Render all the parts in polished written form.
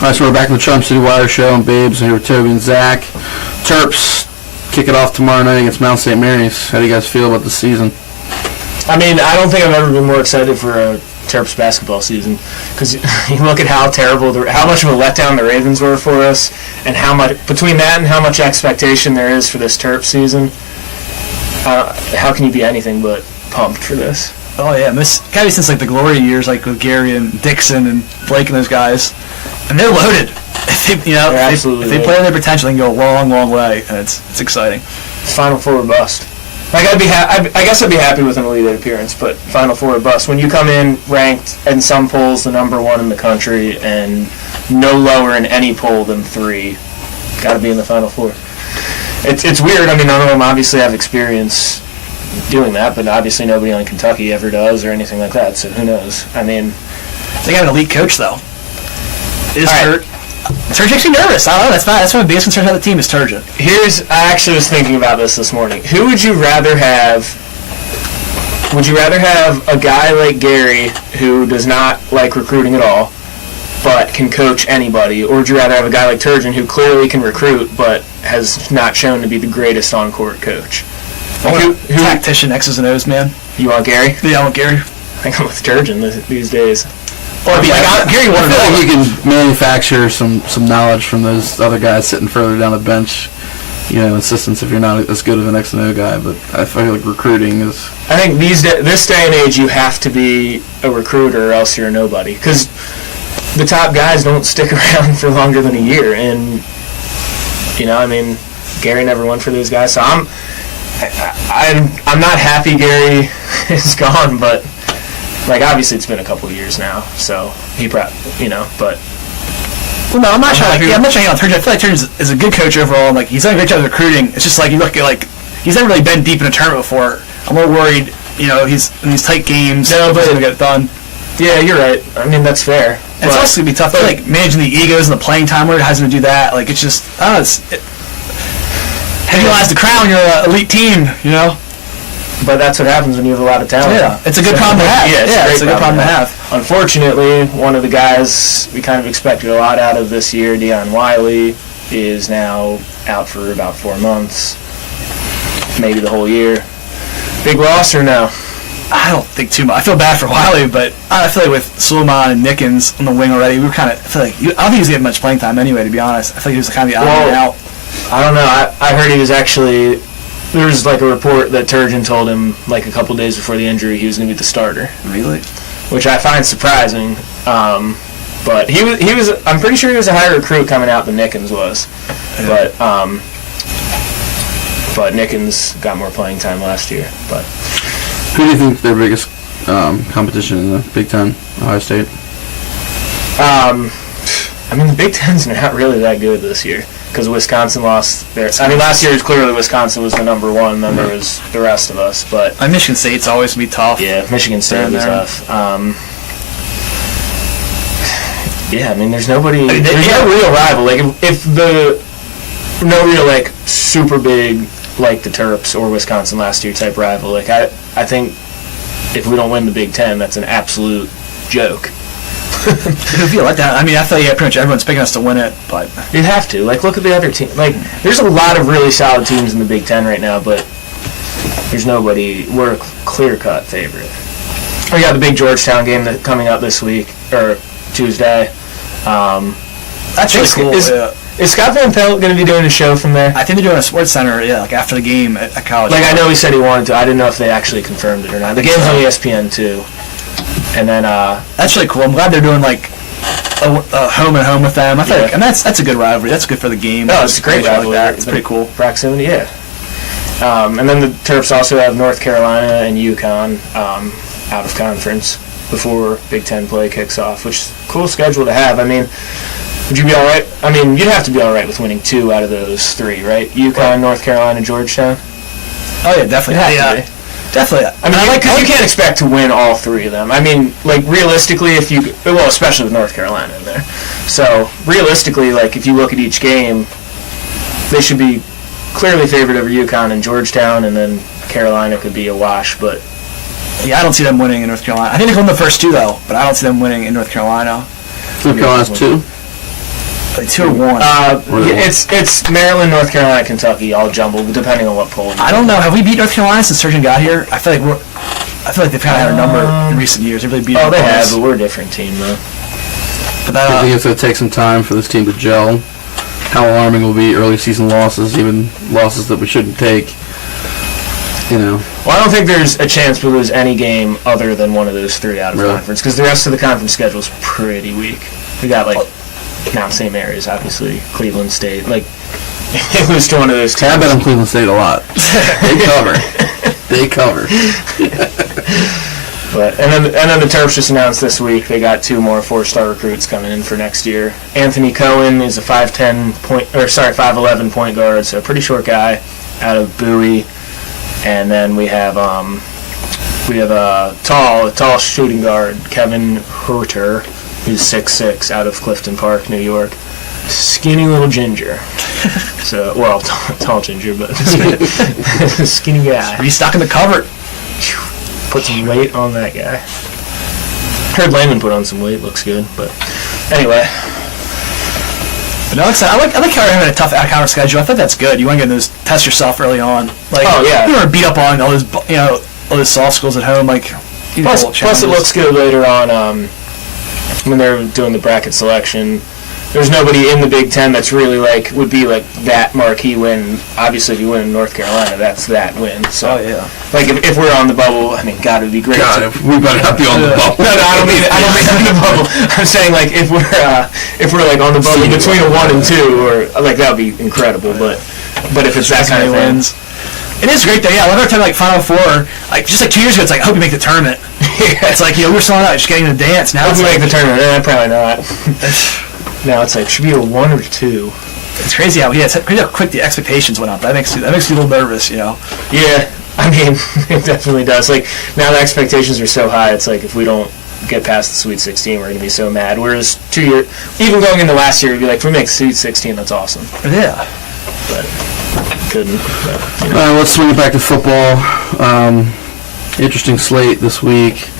All right, so we're back in the Charm City Wire Show. I'm Babes. I'm here with Toby and Zach. Terps kick it off tomorrow night against Mount St. Mary's. How do you guys feel about the season? I mean, I don't think I've ever been more excited for a Terps basketball season, because you look at how terrible, how much of a letdown the Ravens were for us, and how much between that and how much expectation there is for this Terps season. How can you be anything but pumped for this? Oh yeah, this gotta be since like the glory years, like with Gary and Dixon and Blake and those guys, and they're loaded. If they, if they play to their potential, they can go a long, long way, and it's exciting. Final Four or bust. Like I guess I'd be happy with an Elite Eight appearance, but Final Four or bust. When you come in ranked in some polls the number 1 in the country and no lower in any poll than 3, got to be in the Final Four. It's weird. I mean, none of them obviously have experience doing that, but obviously nobody on Kentucky ever does or anything like that, so who knows? I mean, they got an elite coach, though. Is Turge actually nervous? I don't know. That's one of the biggest concerns about the team is Turgeon. I actually was thinking about this morning. Who would you rather have? Would you rather have a guy like Gary who does not like recruiting at all, but can coach anybody, or would you rather have a guy like Turgeon who clearly can recruit but has not shown to be the greatest on-court coach? Who tactician, X's and O's, man. You want Gary? Yeah, I want Gary. I think I'm with Turgeon these days. Or Gary, I feel like you can manufacture some knowledge from those other guys sitting further down the bench. Assistance if you're not as good of an X and O guy. But I feel like recruiting is. I think this day and age, you have to be a recruiter or else you're a nobody. Because the top guys don't stick around for longer than a year, and Gary never went for those guys. So I'm not happy Gary is gone, but obviously it's been a couple of years now, so he probably, but. Well, no, I'm not trying to hang on Turgeon. I feel like Turgeon is a good coach overall. And, he's done a great job of recruiting. It's just you look at he's never really been deep in a tournament before. I'm more worried, he's in these tight games. No, but he's gonna get it done. Yeah, you're right. I mean, that's fair. And it's also gonna be tough. Managing the egos and the playing time where it has to do that. It's just heavy the crown. You're an elite team, But that's what happens when you have a lot of talent. Yeah, it's a good problem to have. Yeah, it's a good problem to have. Unfortunately, one of the guys we kind of expected a lot out of this year, Deion Wiley, is now out for about 4 months, maybe the whole year. Big loss or no? I don't think too much. I feel bad for Wiley, but I feel like with Suleiman and Nickens on the wing already, I don't think he was getting much playing time anyway, to be honest. I feel like he was kind of the odd man out. I don't know. I heard he was actually... There was a report that Turgeon told him a couple days before the injury he was going to be the starter. Really? Which I find surprising. But he was. I'm pretty sure he was a higher recruit coming out than Nickens was. Yeah. But Nickens got more playing time last year. But who do you think their biggest competition in the Big Ten? Ohio State. The Big Ten's not really that good this year. Because Wisconsin lost their... last year, clearly Wisconsin was the number 1, then there was the rest of us, but... Michigan State's always going to be tough. Yeah, Michigan State will be tough. There's nobody... There's no real rival. No real, super big, the Terps or Wisconsin last year type rival. I think if we don't win the Big Ten, that's an absolute joke. It would be a letdown. I feel like pretty much everyone's picking us to win it, but you'd have to. Look at the other team. There's a lot of really solid teams in the Big Ten right now, but there's nobody. We're a clear-cut favorite. We got the big Georgetown game coming up this week or Tuesday. That's really cool. Is Scott Van Pelt going to be doing a show from there? I think they're doing a sports center. Yeah, after the game at college. I know he said he wanted to. I didn't know if they actually confirmed it or not. The game's on ESPN too. And then that's really cool. I'm glad they're doing a home and home with them. I think, and that's a good rivalry. That's good for the game. No, it's a great rivalry. It's pretty cool. Proximity, yeah. And then the Terps also have North Carolina and UConn out of conference before Big Ten play kicks off, which is a cool schedule to have. Would you be all right? You'd have to be all right with winning 2 out of those 3, right? UConn, North Carolina, Georgetown. Oh yeah, definitely. Definitely. Because you can't expect to win all 3 of them. Realistically, especially with North Carolina in there. So, realistically, if you look at each game, they should be clearly favored over UConn and Georgetown, and then Carolina could be a wash, but... Yeah, I don't see them winning in North Carolina. I think they won the first 2, though, but I don't see them winning in North Carolina. North Carolina's 2? Like 2-1. It's Maryland, North Carolina, Kentucky, all jumbled, depending on what poll. I don't know. Have we beat North Carolina since Surgeon got here? I feel like they've kind of had a number in recent years. They really beat. They have, but we're a different team though. But I think it's going to take some time for this team to gel. How alarming will be early season losses, even losses that we shouldn't take. Well, I don't think there's a chance we lose any game other than one of those 3 out of conference, because the rest of the conference schedule is pretty weak. We got not same areas, obviously. Cleveland State, it lose to one of those teams. I bet on Cleveland State a lot. They cover. But and then the Terps just announced this week they got 2 more 4-star recruits coming in for next year. Anthony Cohen is a 5'11" point guard, so a pretty short guy out of Bowie. And then we have a tall shooting guard, Kevin Herter, who's 6'6", out of Clifton Park, New York. Skinny little ginger. So, tall ginger, but skinny guy. Restocking the cupboard. Put some weight on that guy. Heard Layman put on some weight. Looks good, but anyway. But no, I like how you're having a tough out-counter schedule. I thought that's good. You want to get those test yourself early on. You don't want to beat up on all those soft schools at home. Plus, it looks good later on when they're doing the bracket selection. There's nobody in the Big Ten that's really would be that marquee win. Obviously, if you win in North Carolina, that's that win. So, if we're on the bubble, God, it'd be great. God, we better not be on the bubble. No, I don't mean on the bubble. I'm saying if we're on the bubble between a 1 and 2, or that would be incredible. But if it's that kind of wins. It is great though, yeah. I love our time Final Four. Just 2 years ago, it's I hope you make the tournament. It's we're selling out, just getting the dance. Now it's make the tournament. Probably not. Now it's should be a 1 or 2. It's crazy how quick the expectations went up. That makes you a little nervous, Yeah, I mean it definitely does. Now the expectations are so high. It's if we don't get past the Sweet 16, we're gonna be so mad. Whereas 2 years, even going into last year, we'd be if we make Sweet 16, that's awesome. Yeah, but couldn't. But, All right, let's swing it back to football. Interesting slate this week.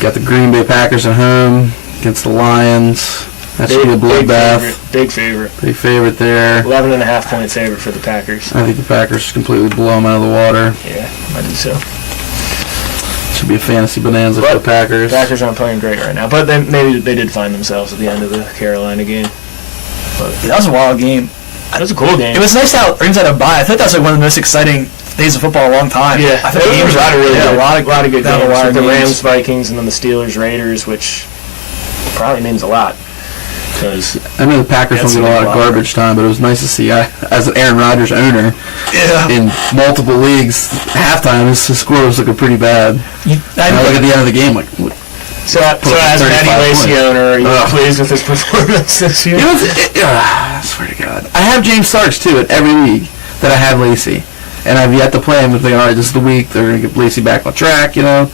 Got the Green Bay Packers at home against the Lions. That should be a bloodbath. Big favorite. Big favorite there. 11.5 point favorite for the Packers. I think the Packers completely blow them out of the water. Yeah, I do so. Should be a fantasy bonanza for the Packers. The Packers aren't playing great right now, but then maybe they did find themselves at the end of the Carolina game. But that was a wild game. That was a cool game. It was nice how Rams had a bye. I thought that was one of the most exciting days of football in a long time. Yeah, I thought the game was a lot of good games. Like the Rams, Vikings, and then the Steelers, Raiders, which probably means a lot. I know the Packers don't get a lot of garbage time, but it was nice to see, as an Aaron Rodgers owner, in multiple leagues, halftime his score was looking pretty bad. I look at the end of the game So as an Eddie Lacy owner, are you pleased with his performance this year? I swear to God. I have James Starks, too, at every league that I have Lacy. And I've yet to play him and think, all right, this is the week. They're going to get Lacy back on track, Man,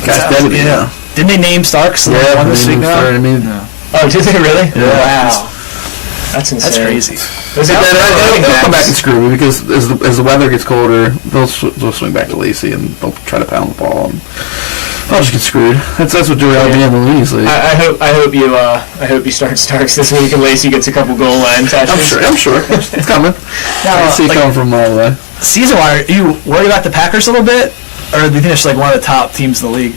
the guy's dead. Didn't they name Starks one this week? Oh, did they really? Yeah. Wow. That's insane. That's crazy. They'll come back and screw me because as the weather gets colder, they'll swing back to Lacy and they'll try to pound the ball. And I'll just get screwed. That's what Joey be in the Looney's league. I hope you start Starks this week and Lacy gets a couple goal line touches. I'm sure. It's coming. I see it coming from a mile away. Season-wise, are you worried about the Packers a little bit, or do you think it's one of the top teams in the league?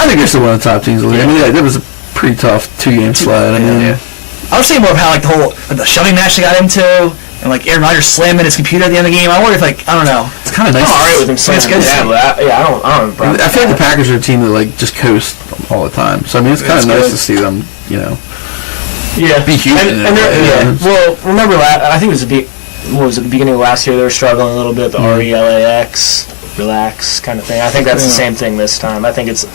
I think they're still one of the top teams in the league. I mean, there was a pretty tough 2-game slide. I was thinking more of how the shoving match they got into, and Aaron Rodgers slamming his computer at the end of the game. I wonder if I don't know. It's kind of nice. I'm alright with him slamming. I don't have a problem. I feel like the Packers are a team that just coast all the time. So I mean, it's kind of nice to see them, be human. Well, remember I think it was the beginning of last year they were struggling a little bit. The RELAX. Relax kind of thing. I think that's the same thing this time. I think it's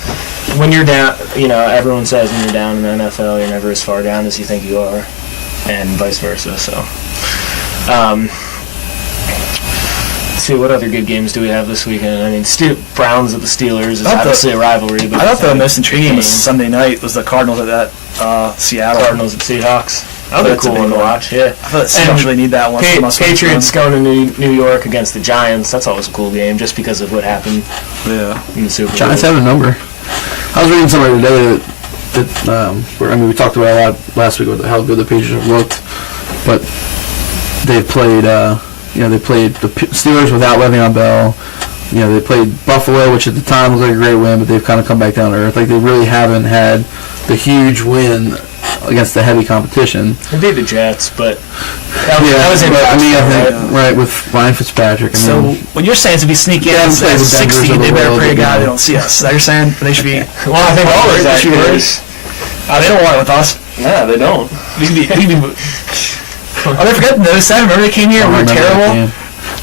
when you're down, everyone says when you're down in the NFL, you're never as far down as you think you are, and vice versa. So, let's see, what other good games do we have this weekend? I mean, Browns at the Steelers is obviously a rivalry. But I thought the most intriguing was Sunday night was the Cardinals at Seattle. Cardinals at Seahawks. That'll be a cool one to watch, yeah. I thought the Seahawks really need that one. Patriots going to New York against the Giants. That's always a cool game, just because of what happened in the Super Bowl. Giants have a number. I was reading somewhere today that we talked about a lot last week about how good the Patriots have looked, but they've played, they played the Steelers without Le'Veon Bell. They played Buffalo, which at the time was like a great win, but they've kind of come back down to earth. Like, they really haven't had the huge win against the heavy competition. They beat the Jets, but that was in right, with Ryan Fitzpatrick. So what you're saying is if you sneak in as 60, they better pray to God they don't see us. Is that what you're saying? They should be... Well, I think all of that should be worse. They don't want it with us. No, they don't. We can be I'll never forget those 7. Remember they came here and we were terrible?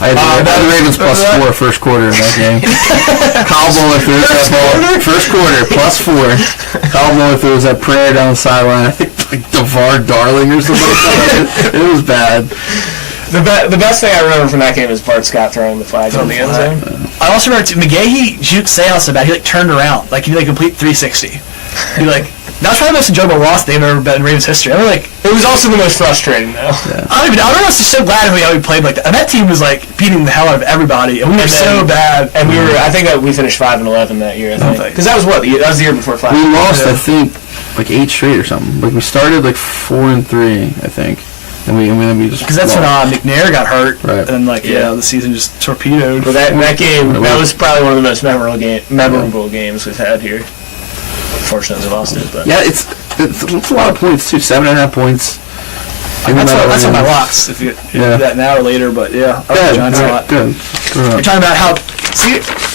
I had the Ravens +4 first quarter in that game. Kyle Bowler throws that ball. First quarter, +4. Kyle Bowler throws that prayer down the sideline. I think like DeVar Darling or something like that. It was bad. The best thing I remember from that game is Bart Scott throwing the flag on the end zone. I also remember McGahee juked Sayles about he turned around. Like he did a complete 360. He that was probably the most enjoyable loss they've ever been in Ravens history. I mean, it was also the most frustrating, though. Yeah. I don't know. I was just so glad how we played like that. And that team was beating the hell out of everybody, and we were so bad. And we were. I think we finished 5-11 that year. I think because that was the year before 5. We lost, I think, 8 straight or something. Like we started 4-3, I think, and we just because that's when McNair got hurt, right? And the season just torpedoed. Well, that game was probably one of the most memorable games we've had here. Unfortunately, we lost it, but yeah, it's a lot of points too. 7.5 points. That's on my locks. If you do that now or later, but I like the Giants a lot. Good. You're talking about how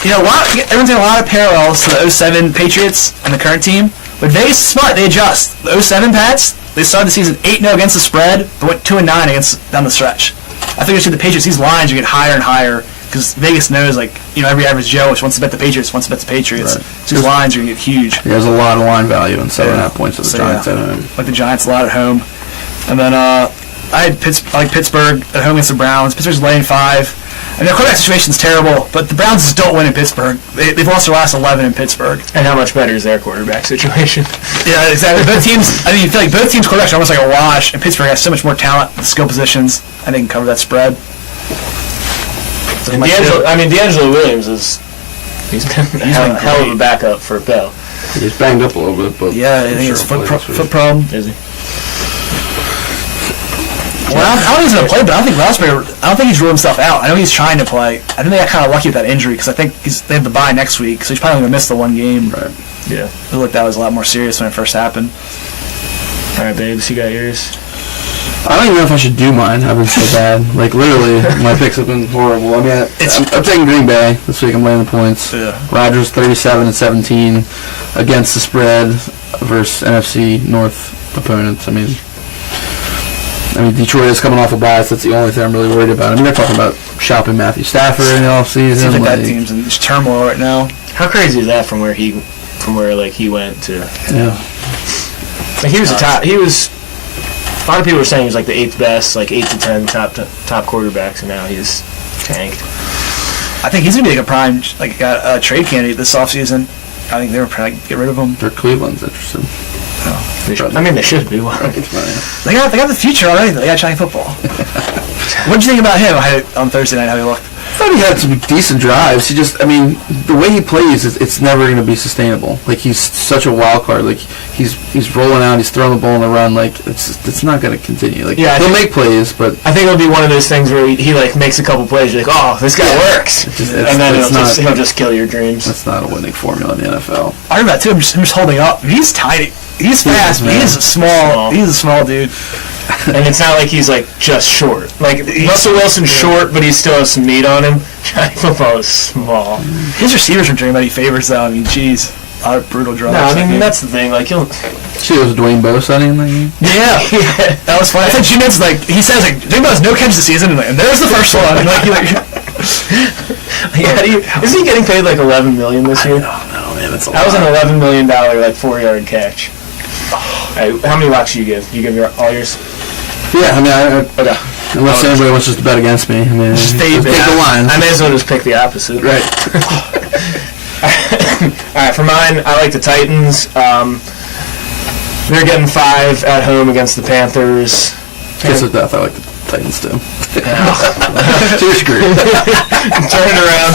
everyone's got a lot of parallels to the 07 Patriots and the current team, but Vegas is smart. They adjust. The 07 Pats, they started the season 8-0 against the spread, but went 2-9 down the stretch. I think you see the Patriots. These lines are get higher and higher. Because Vegas knows, every average Joe which wants to bet the Patriots wants to bet the Patriots. Right. So these lines are going to get huge. There's a lot of line value in 7.5 points of the Giants at home. Like the Giants a lot at home. And then I had Pittsburgh at home against the Browns. Pittsburgh's laying 5. And their quarterback situation's terrible, but the Browns just don't win in Pittsburgh. They've lost their last 11 in Pittsburgh. And how much better is their quarterback situation? Yeah, exactly. Both teams, you feel like both teams' quarterbacks are almost like a wash, and Pittsburgh has so much more talent in skill positions, and they can cover that spread. And D'Angelo Williams he's been a hell of a backup for Bell. He's banged up a little bit, but I think it's foot problem. Is he? Well, I don't think he's going to play, but I don't think he's ruled himself out. I know he's trying to play. I think they got kind of lucky with that injury because I think they have the bye next week, so he's probably going to miss the one game. Right. Yeah. I feel like that was a lot more serious when it first happened. All right, babes, you got yours? I don't even know if I should do mine. I've been so bad. Literally, my picks have been horrible. I mean, I'm taking Green Bay this week. I'm laying the points. Yeah. Rodgers 37-17 against the spread versus NFC North opponents. I mean, Detroit is coming off a bye. So that's the only thing I'm really worried about. I mean, they're talking about shopping Matthew Stafford in the offseason. Seems like that team's in turmoil right now. How crazy is that from where he went to? Yeah. He was He was. A lot of people were saying he was the 8th best, 8 to 10 top quarterbacks, and now he's tanked. I think he's gonna be a prime a trade candidate this offseason. I think they were probably get rid of him. They're Cleveland's interested. Oh, they should be. They got the future already. They got China football. What did you think about him on Thursday night? How he looked? I thought he had some decent drives. The way he plays, it's never going to be sustainable. He's such a wild card. He's rolling out, he's throwing the ball on the run. It's not going to continue. He'll make plays, but I think it'll be one of those things where he makes a couple plays. You're like, oh, this guy works, and then he'll just kill your dreams. That's not a winning formula in the NFL. I remember that too. I'm just holding up. He's tiny. He's fast. But he's small. He's a small dude. And it's not like he's just short. Russell Wilson's short, but he still has some meat on him. Giant football is small. His receivers are doing about he favors though. Jeez, a lot of brutal drives. No, that's the thing. See, it was Dwayne Bowe in that game. Yeah, that was funny. I think G-Man's he says Dwayne Bowe has no catch this season, and there's the first one. Isn't he getting paid $11 million this year? I don't know, man. That's a lot. That was an $11 million 4-yard catch. How many locks do you give? You give all yours? Yeah, okay. Unless anybody wants just to bet against me. Just take the line. I may as well just pick the opposite. Right. All right, for mine, I like the Titans. They're getting 5 at home against the Panthers. Guess what? I like the Titans too. So you're screwed. Turn it around.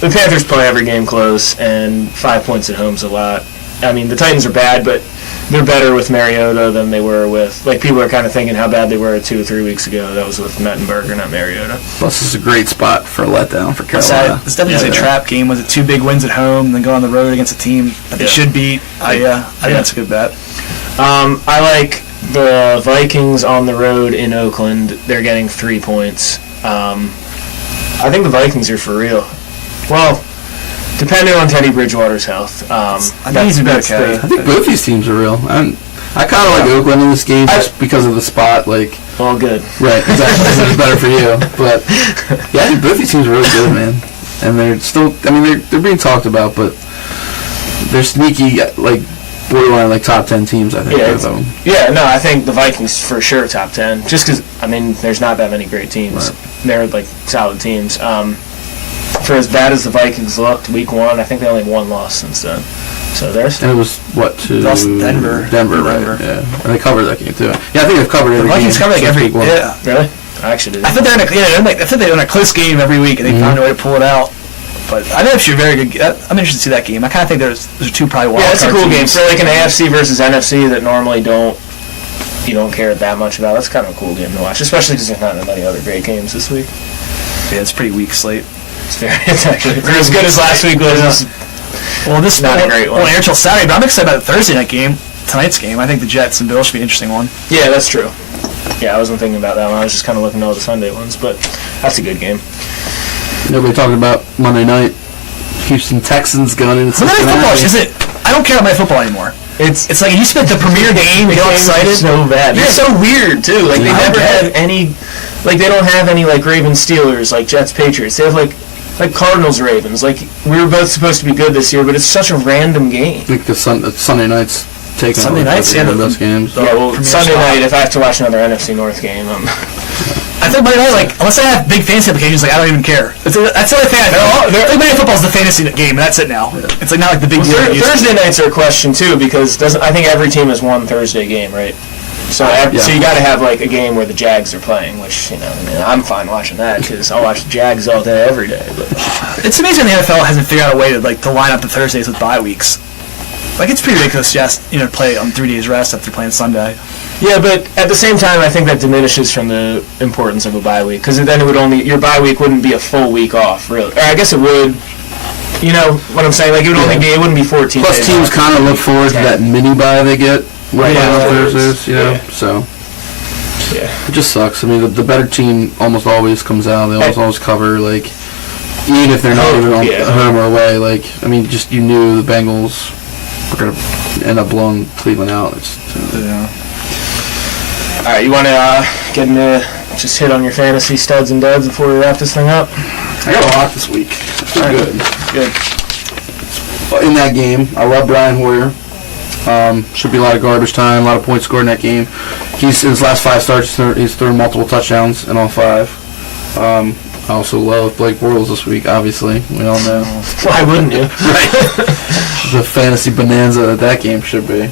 The Panthers play every game close, and 5 points at home is a lot. I mean, the Titans are bad, but they're better with Mariota than they were with, like, people are kind of thinking how bad they were 2 or 3 weeks ago. That was with Mettenberger, not Mariota. Plus, this is a great spot for a letdown for Carolina. It's definitely a trap game. Was it 2 big wins at home, then go on the road against a team that they should beat? I think that's a good bet. I like the Vikings on the road in Oakland. They're getting 3 points. I think the Vikings are for real. Well, depending on Teddy Bridgewater's health. I think he's a better I think both these teams are real. I kind of like Oakland in this game just because of the spot. Like, all good. Right, exactly. It's better for you. But, yeah, I think both these teams are really good, man. And they're still, I mean, they're being talked about, but they're sneaky, like, borderline, like, top 10 teams, I think. Yeah, no, I think the Vikings for sure top 10. Just because, I mean, there's not that many great teams. Right. They're, like, solid teams. For as bad as the Vikings looked week 1, I think they only have 1 loss since then. So there's. And it was, what, to Denver. Denver, right? Yeah. And they covered that game, too. Yeah, I think they've covered every game. The Vikings cover, like, every one. Yeah. Really? I actually didn't. I think they're in a close game every week, and they found a way to pull it out. But I know it's a very good. I'm interested to see that game. I kind of think there's 2 probably wild. Yeah, it's a cool game teams. for like an AFC versus NFC that normally you don't care that much about. That's kind of a cool game to watch, especially because there's not that many other great games this week. Yeah, it's a pretty weak slate. It's actually for as good as last week was. Well, this is not a great one. Well, air till Saturday, but I'm excited about the Thursday night game, tonight's game. I think the Jets and Bills should be an interesting one. Yeah, that's true. Yeah, I wasn't thinking about that one. I was just kind of looking at all the Sunday ones, but that's a good game. Nobody talking about Monday night. Houston Texans going into Cincinnati. Monday Night Football, is it? I don't care about Monday Football anymore. It's like you spent the premier game, you get all excited. So bad. It's so weird too. Like they never have any. Like they don't have any like Ravens Steelers, like Jets Patriots. They have like Cardinals Ravens. Like we were both supposed to be good this year, but it's such a random game. I think the Sunday nights taking Sunday nights, the best games. Yeah, well, Sunday night if I have to watch another NFC North game, I think Monday night, like, unless I have big fantasy applications, like, I don't even care. That's the only thing I think Monday Football is the fantasy game, and that's it now. Yeah. It's like not like the big deal. Thursday nights are a question, too, because I think every team has one Thursday game, right? So so you got to have, like, a game where the Jags are playing, which, you know, I mean, I'm fine watching that, because I'll watch the Jags all day, every day. But it's amazing the NFL hasn't figured out a way to line up the Thursdays with bye weeks. Like, it's pretty ridiculous just, to play on 3 days rest after playing Sunday. Yeah, but at the same time, I think that diminishes from the importance of a bye week, because then your bye week wouldn't be a full week off, really. Or I guess it would. You know what I'm saying? Like it wouldn't be 14 Plus, days teams off. kind of look forward to that mini bye they get right on Thursdays, so. Yeah. It just sucks. I mean, the better team almost always comes out. They always cover, like, even if they're not even on home or away. Like, I mean, just you knew the Bengals were going to end up blowing Cleveland out. All right, you want to get into just hit on your fantasy studs and duds before we wrap this thing up? I got a lot this week. Good. In that game, I love Brian Hoyer. Should be a lot of garbage time, a lot of points scored in that game. He's in his last 5 starts, he's thrown multiple touchdowns in all 5. I also love Blake Bortles this week, obviously. We all know. Why wouldn't you? Right. The fantasy bonanza that game should be.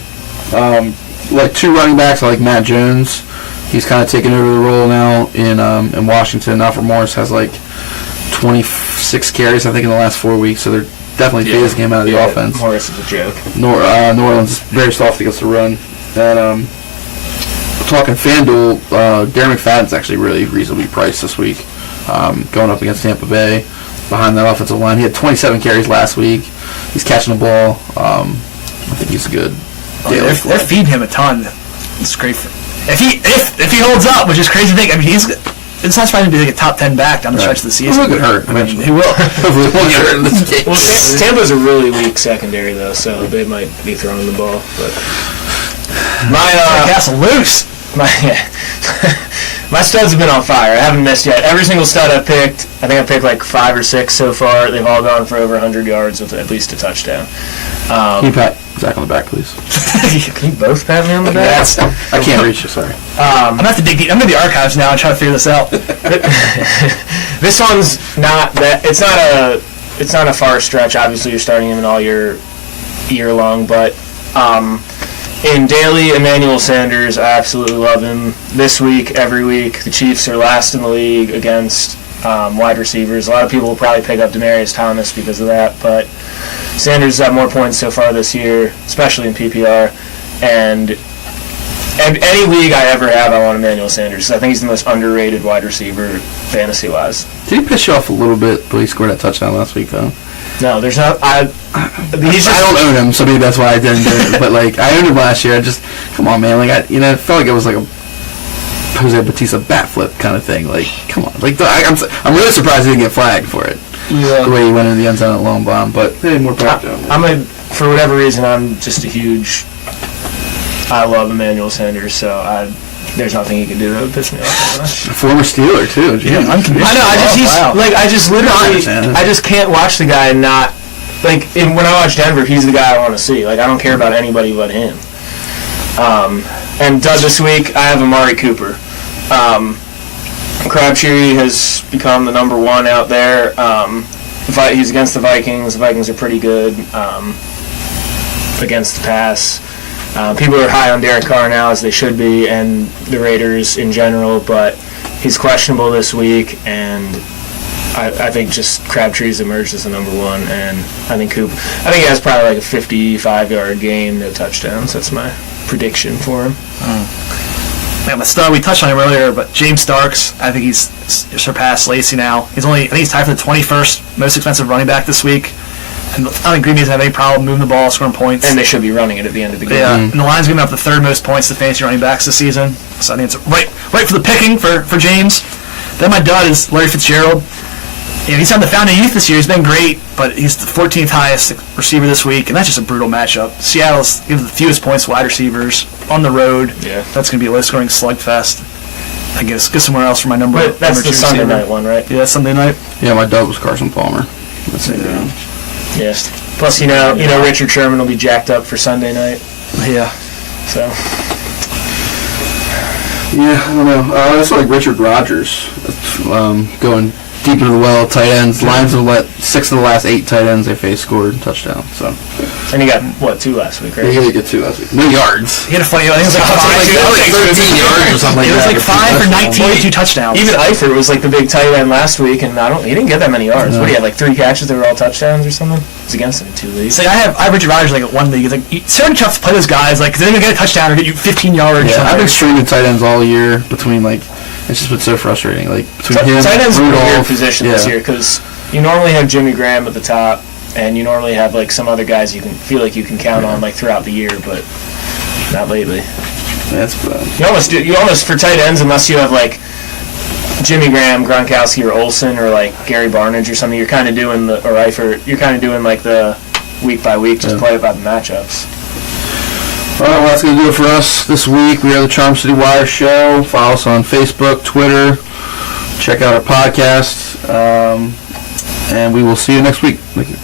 Like 2 running backs, I like Matt Jones. He's kind of taken over the role now in Washington. Alfred Morris has like 26 carries, I think, in the last 4 weeks, so they're definitely phasing him out of the offense. Morris is a joke. New Orleans is very soft against the run. And talking FanDuel, Darren McFadden's actually really reasonably priced this week, going up against Tampa Bay behind that offensive line. He had 27 carries last week. He's catching the ball. I think he's a good daily they're feeding him a ton. It's great. If he holds up, which is crazy to think. I mean, it's not surprising to be like a top 10 back down the stretch of the season. He'll get hurt. I mean, he will. Hopefully he'll get hurt in this game. Well, Tampa's a really weak secondary, though, so they might be throwing the ball. But Castle loose. My studs have been on fire. I haven't missed yet. Every single stud I've picked, I think I've picked like 5 or 6 so far. They've all gone for over 100 yards with at least a touchdown. Can you pat Zach on the back, please? Can you both pat me on the back? I can't reach you, sorry. I'm going to have to dig deep. I'm going to the archives now and try to figure this out. This one's not that. It's not a far stretch. Obviously, you're starting him in all year long, but in daily, Emmanuel Sanders, I absolutely love him. This week, every week, the Chiefs are last in the league against wide receivers. A lot of people will probably pick up Demaryius Thomas because of that, but Sanders has had more points so far this year, especially in PPR, and any league I ever have, I want Emmanuel Sanders. I think he's the most underrated wide receiver fantasy-wise. Did he piss you off a little bit, but he scored that touchdown last week, though? No, there's not. I don't own him, so maybe that's why I didn't do it. But, like, I owned him last year. Come on, man. Like, it felt like it was like a Jose Bautista bat flip kind of thing. Like, come on. Like, I'm really surprised he didn't get flagged for it. Yeah. The way he went into the end zone at long bomb. But they had more pressure. For whatever reason, I'm just a huge. I love Emmanuel Sanders, so there's nothing he can do that would piss me off that much. A former Steeler, too. Yeah, unconditional. I know. I just can't watch the guy and not. Like, when I watch Denver, he's the guy I want to see. Like, I don't care about anybody but him. And this week, I have Amari Cooper. Crabtree has become the number one out there. He's against the Vikings. The Vikings are pretty good against the pass. People are high on Derek Carr now, as they should be, and the Raiders in general, but he's questionable this week, and I think just Crabtree's emerged as the number one, and I think he has probably like a 55-yard game, no touchdowns. That's my prediction for him. Man, my star, we touched on him earlier, but James Starks, I think he's surpassed Lacy now. I think he's tied for the 21st most expensive running back this week. And I don't think Green Bay doesn't have any problem moving the ball, scoring points. And they should be running it at the end of the game. Yeah, and the Lions giving up the third most points to fantasy running backs this season. So I think it's right for the picking for James. Then my dud is Larry Fitzgerald. He's on the Fountain of Youth this year. He's been great, but he's the 14th highest receiver this week, and that's just a brutal matchup. Seattle's gives the fewest points to wide receivers on the road. Yeah, that's going to be a low-scoring slugfest. I guess go somewhere else for my number. But that's number the Sunday night one, right? Yeah, that's Sunday night. Yeah, my dud was Carson Palmer. That's it. Yes. Plus, Richard Sherman will be jacked up for Sunday night. Yeah. So. Yeah, I don't know. It's like Richard Rodgers going deep into the well, tight ends. Lions have let 6 of the last 8 tight ends they faced scored touchdown. So. And he got 2 last week, right? Yeah, he did get 2 last week. No yards. He had a funny. I think it was like 13 yards or something. It was like 5 for 19 with 2 touchdowns. Even Eifert was like the big tight end last week, and he didn't get that many yards. No. What, he had like 3 catches that were all touchdowns or something? It was against him in 2 leagues. So I have Richard Rodgers like at 1 league. It's like certain tough to play those guys, like, because they're gonna get a touchdown or get you 15 yards. Yeah, I've been streaming tight ends all year between like. It's just been so frustrating. Like between him, tight ends are in a weird position this year because you normally have Jimmy Graham at the top, and you normally have like some other guys you can feel like you can count on like throughout the year, but not lately. That's bad. You almost for tight ends, unless you have like Jimmy Graham, Gronkowski, or Olsen, or like Gary Barnidge or something, you're kind of doing you're kind of doing like the week by week, just play about the matchups. All right, well, that's going to do it for us this week. We are the Charm City Wire Show. Follow us on Facebook, Twitter. Check out our podcast. And we will see you next week. Thank you.